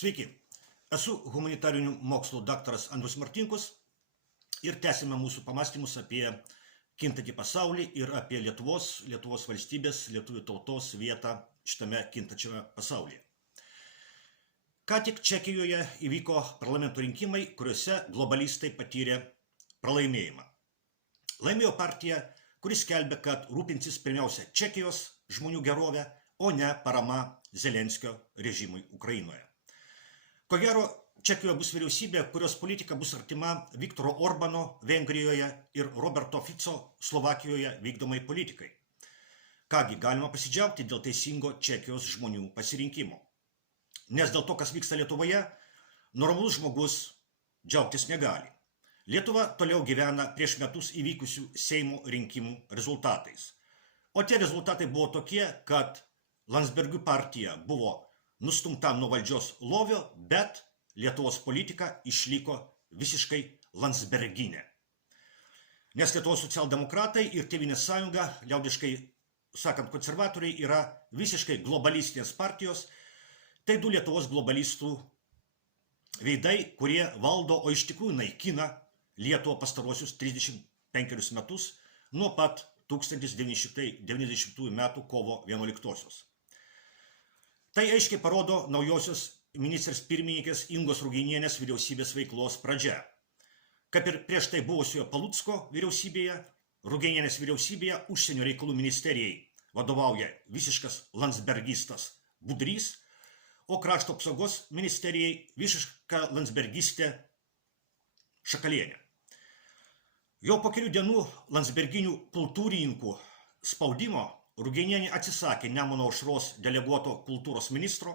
Sveiki, esu humanitarinių mokslų daktaras Andrius Martinkus ir tęsime mūsų pamastymus apie kintantį pasaulį ir apie Lietuvos valstybės, lietuvių tautos vietą šitame kintančiame pasaulyje. Ką tik Čekijoje įvyko parlamento rinkimai, kuriuose globalistai patyrė pralaimėjimą. Laimėjo partija, kuris skelbia, kad rūpinsis pirmiausia Čekijos žmonių gerovę, o ne parama Zelenskio režimui Ukrainoje. Ko gero, Čekijoje bus vyriausybė, kurios politika bus artima Viktoro Orbano Vengrijoje ir Roberto Fico Slovakijoje vykdomai politikai. Kągi, galima pasidžiaugti dėl teisingo Čekijos žmonių pasirinkimo. Nes dėl to, kas vyksta Lietuvoje, normalus žmogus džiaugtis negali. Lietuva toliau gyvena prieš metus įvykusių Seimo rinkimų rezultatais. O tie rezultatai buvo tokie, kad Landsbergių partija buvo nustumta nuo valdžios lovio, bet Lietuvos politika išliko visiškai landsberginė. Nes Lietuvos socialdemokratai ir Tėvynės sąjunga, liaudiškai sakant konservatoriai, yra visiškai globalistinės partijos. Tai du Lietuvos globalistų veidai, kurie valdo, o iš tikrųjų naikina Lietuvą pastarosius 35 metus nuo pat 1990 metų kovo 11-osios. Tai aiškiai parodo naujosios ministrės pirmininkės Ingos Ruginienės vyriausybės veiklos pradžia. Kaip ir prieš tai buvusioje Palucko vyriausybėje, Ruginienės vyriausybėje užsienio reikalų ministerijai vadovauja visiškas landsbergistas Budrys, o krašto apsaugos ministerijai visiška landsbergistė Šakalienė. Jau po kelių dienų landsberginių kultūrininkų spaudimo Ruginienė atsisakė Nemuno aušros deleguoto kultūros ministro,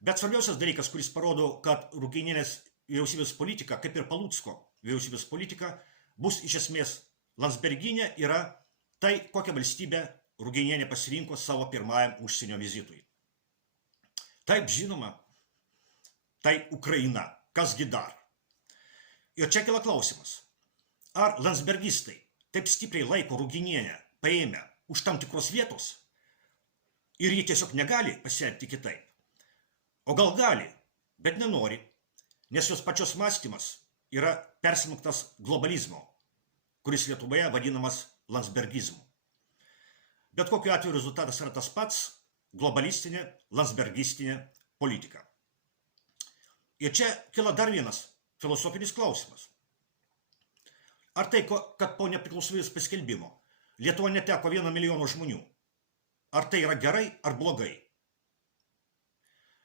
bet svarbiausias dalykas, kuris parodo, kad Ruginienės vyriausybės politika, kaip ir Palucko vyriausybės politika, bus iš esmės landsberginė, yra tai, kokią valstybę Ruginienė pasirinko savo pirmajam užsienio vizitui. Taip, žinoma, tai Ukraina, kasgi dar. Ir čia kila klausimas, ar landsbergistai taip stipriai laiko Ruginienę paėmę už tam tikros vietos ir jie tiesiog negali pasielgti kitaip. O gal gali, bet nenori, nes jos pačios mąstymas yra persmelktas globalizmo, kuris Lietuvoje vadinamas landsbergizmu. Bet kokiu atveju rezultatas yra tas pats – globalistinė, landsbergistinė politika. Ir čia kila dar vienas filosofinis klausimas. Ar tai, kad po nepriklausomybės paskelbimo Lietuva neteko 1 milijono žmonių, ar tai yra gerai ar blogai?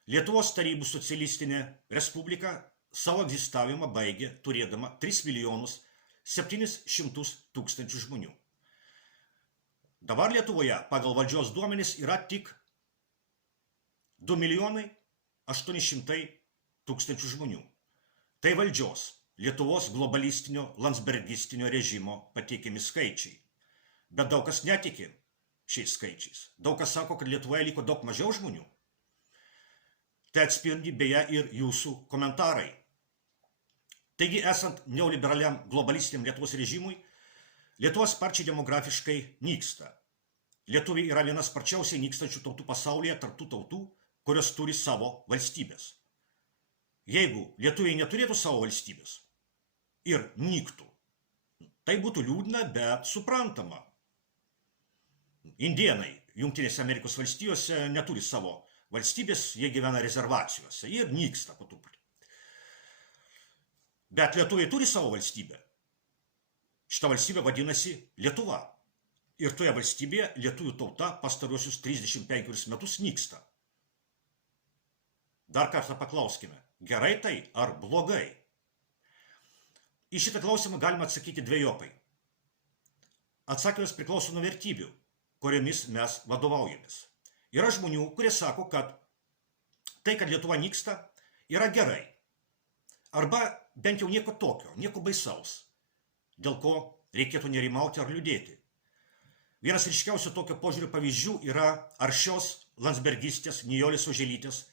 Lietuvos tarybų socialistinė respublika savo egzistavimą baigė turėdama 3 milijonus 700 tūkstančių žmonių. Dabar Lietuvoje pagal valdžios duomenis yra tik 2 milijonai 800 tūkstančių žmonių. Tai valdžios Lietuvos globalistinio landsbergistinio režimo pateikiami skaičiai. Bet daug kas netiki šiais skaičiais. Daug kas sako, kad Lietuvoje liko daug mažiau žmonių. Tai atspindi beje ir jūsų komentarai. Taigi, esant neoliberaliam globalistiniam Lietuvos režimui, Lietuva sparčiai demografiškai nyksta. Lietuviai yra viena sparčiausiai nykstančių tautų pasaulyje tarp tų tautų, kurios turi savo valstybės. Jeigu lietuviai neturėtų savo valstybės ir nyktų, tai būtų liūdna, bet suprantama. Indėnai Jungtinėse Amerikos valstijose neturi savo valstybės, jie gyvena rezervacijose ir nyksta po truputį. Bet lietuviai turi savo valstybę. Šita valstybė vadinasi Lietuva. Ir toje valstybėje lietuvių tauta pastaruosius 35 metus nyksta. Dar kartą paklauskime, gerai tai ar blogai? Į šitą klausimą galima atsakyti dvejopai. Atsakymas priklauso nuo vertybių, kuriomis mes vadovaujamės. Yra žmonių, kurie sako, kad tai, kad Lietuva nyksta, yra gerai. Arba bent jau nieko tokio, nieko baisaus, dėl ko reikėtų nerimauti ar liūdėti. Vienas ryškiausių tokio požiūrio pavyzdžių yra aršios landsbergistės Nijolės Oželytės,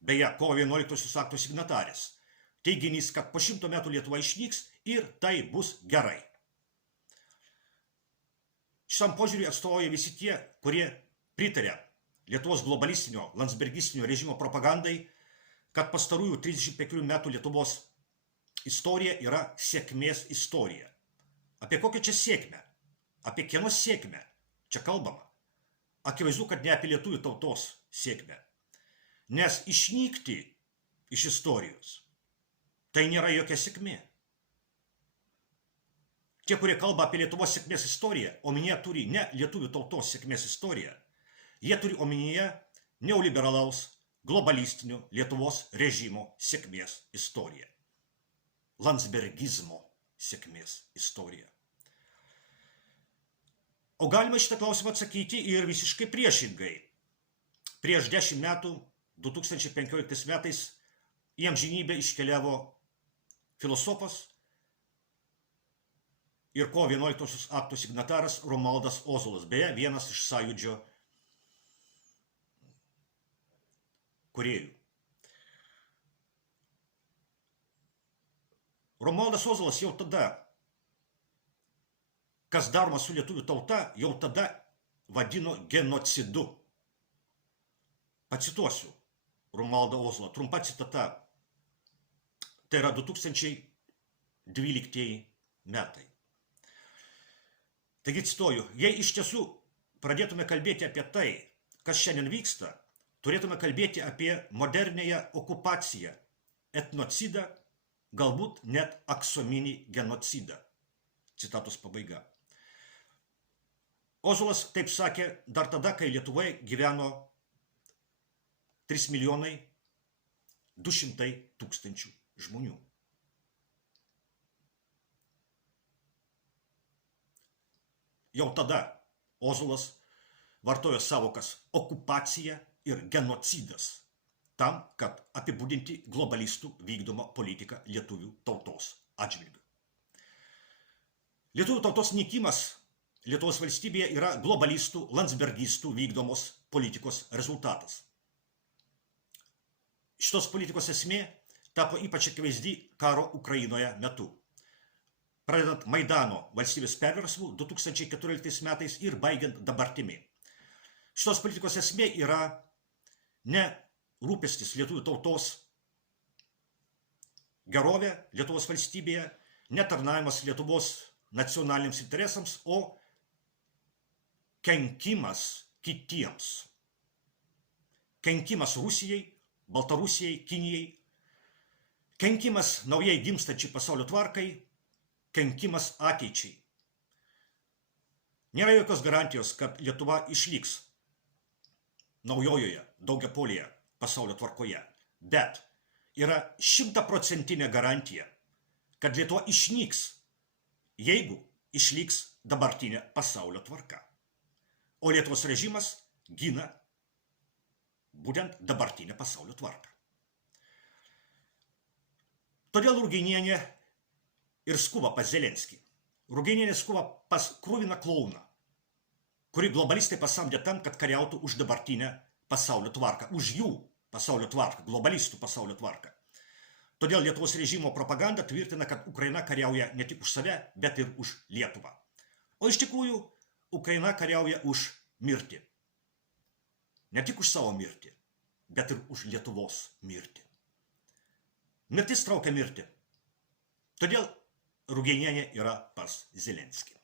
beje, kovo 11 akto signatarės. Teiginys, kad po 100 metų Lietuva išnyks ir tai bus gerai. Šitam požiūriui atstovauja visi tie, kurie pritarė Lietuvos globalistinio, landsbergistinio režimo propagandai, kad pastarųjų 35 metų Lietuvos istorija yra sėkmės istorija. Apie kokią čia sėkmę? Apie kieno sėkmę čia kalbama? Akivaizdu, kad ne apie lietuvių tautos sėkmę. Nes išnykti iš istorijos tai nėra jokia sėkmė. Tie, kurie kalba apie Lietuvos sėkmės istoriją, omenyje turi ne lietuvių tautos sėkmės istoriją, jie turi omenyje neoliberalaus, globalistinio Lietuvos režimo sėkmės istoriją. Landsbergizmo sėkmės istoriją. O galima šitą klausimą atsakyti ir visiškai priešingai. Prieš 10 metų, 2015 metais, į amžinybę iškeliavo filosofas ir kovo 11 akto signataras Romualdas Ozolas, beje, vienas iš Sąjūdžio kūrėjų. Romualdas Ozolas jau tada, kas daroma su lietuvių tauta, jau tada vadino genocidu. Pacituosiu Romualdą Ozolą, trumpa citata. Tai yra 2012 metai. Taigi cituoju, jei iš tiesų pradėtume kalbėti apie tai, kas šiandien vyksta, turėtume kalbėti apie modernėją okupaciją, etnocidą, galbūt net aksominį genocidą. Citatos pabaiga. Ozolas taip sakė dar tada, kai Lietuvoje gyveno 3 200 000 žmonių. Jau tada Ozolas vartojo savokas okupacija ir genocidas tam, kad apibūdinti globalistų vykdomą politiką lietuvių tautos atžvilgiu. Lietuvių tautos nykimas Lietuvos valstybėje yra globalistų, landsbergistų vykdomos politikos rezultatas. Šitos politikos esmė tapo ypač akivaizdi karo Ukrainoje metu. Pradedant Maidano valstybės perversmų 2014 metais ir baigiant dabartimi. Šitos politikos esmė yra ne rūpestis lietuvių tautos gerovė Lietuvos valstybėje, netarnavimas Lietuvos nacionaliniams interesams, o kenkimas kitiems. Kenkimas Rusijai, Baltarusijai, Kinijai, kenkimas naujai gimstančiai pasaulio tvarkai, kenkimas ateičiai. Nėra jokios garantijos, kad Lietuva išliks naujojoje daugiapolėje pasaulio tvarkoje, bet yra 100% garantija, kad Lietuva išnyks, jeigu išliks dabartinė pasaulio tvarka. O Lietuvos režimas gina būtent dabartinę pasaulio tvarką. Todėl Ruginienė ir skuba pas Zelenskį. Ruginienė skuba pas kruviną klouną, kurį globalistai pasamdė tam, kad kariautų už dabartinę pasaulio tvarką, už jų pasaulio tvarką, globalistų pasaulio tvarką. Todėl Lietuvos režimo propaganda tvirtina, kad Ukraina kariauja ne tik už save, bet ir už Lietuvą. O iš tikrųjų, Ukraina kariauja už mirtį. Ne tik už savo mirtį, bet ir už Lietuvos mirtį. Mirtis traukia mirtį. Todėl Ruginienė yra pas Zelenskį.